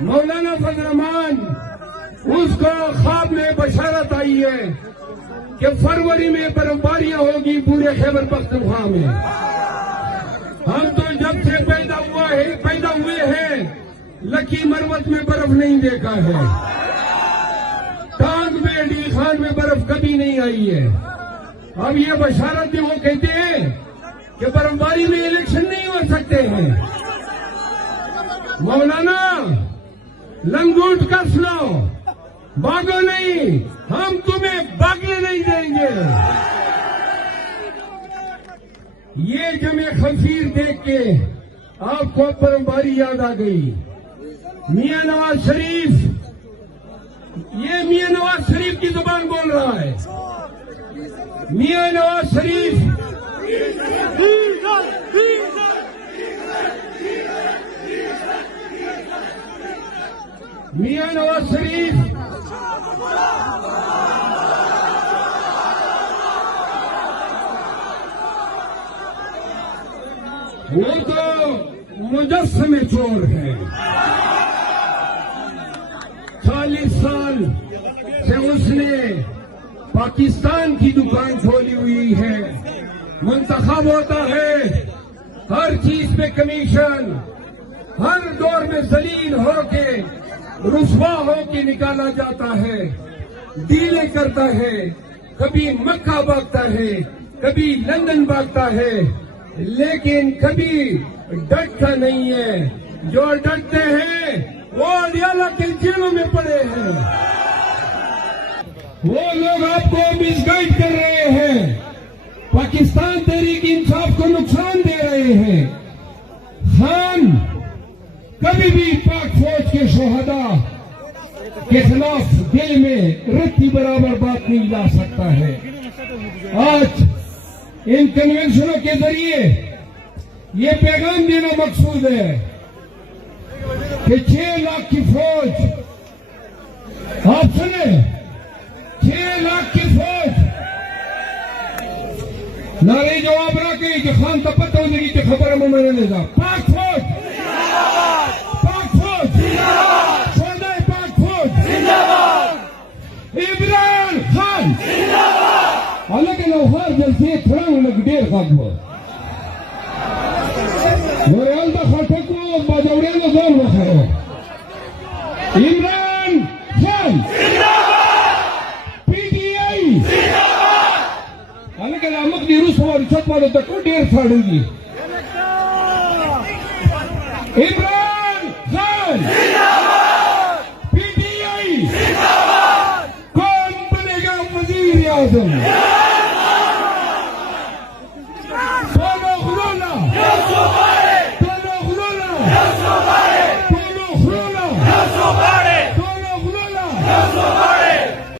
مولانا فضل الرحمان اس کو خواب میں بشارت آئی ہے کہ فروری میں برفباریاں ہوگی پورے خیبر پختونخوا میں. ہم تو جب سے پیدا ہوئے ہیں لکی مروت میں برف نہیں دیکھا ہے. ٹانگ میں ڈی خان میں برف کبھی نہیں آئی ہے. اب یہ بشارت وہ کہتے ہیں کہ برفباری میں الیکشن نہیں ہو سکتے ہیں. مولانا لنگوٹ کس لو، بھاگو نہیں، ہم تمہیں بھاگنے نہیں دیں گے. یہ جمع خنزیر دیکھ کے آپ کو برفباری یاد آ گئی. میاں نواز شریف، یہ میاں نواز شریف کی زبان بول رہا ہے. میاں نواز شریف وہ تو مجسمے چور ہے. 40 سال سے اس نے پاکستان کی دکان کھولی ہوئی ہے. منتخب ہوتا ہے، ہر چیز پہ کمیشن، ہر دور میں ذلیل ہو کے رسوا ہو کے نکالا جاتا ہے. ڈیلیں کرتا ہے، کبھی مکہ بھاگتا ہے، کبھی لندن بھاگتا ہے، لیکن کبھی ڈٹتا نہیں ہے. جو ڈٹتے ہیں وہ اڈیالہ کے جیلوں میں پڑے ہیں. وہ لوگ آپ کو مس گائیڈ کر رہے ہیں، پاکستان تحریک انصاف کو نقصان دے رہے ہیں. خان کبھی بھی پاک فوج کے شہداء کے خلاف دل میں رتی برابر بات نہیں لا سکتا ہے. آج ان کنونشنوں کے ذریعے یہ پیغام دینا مقصود ہے کہ 6 لاکھ کی فوج، آپ سنیں، 6 لاکھ کی فوج نعرے جواب رہا کہ خان تا پتہ ہو جائے گی کہ خبر میں نے دا پاک فوج، پاک فوج، شہدائے پاک فوج، عمران خان. حالانکہ نوخار جلسے تھوڑا انہیں دیر خواہ ہوا وریال دا خاٹک کو باجوڑیاں دا زور بخارو. Imran Khan P T I, حالانکہ نامک دی روس ہماری چھت والے تک دیر کھاڑوں گی. عمران خان پی ٹی آئی، کون بنے گا وزیر اعظم؟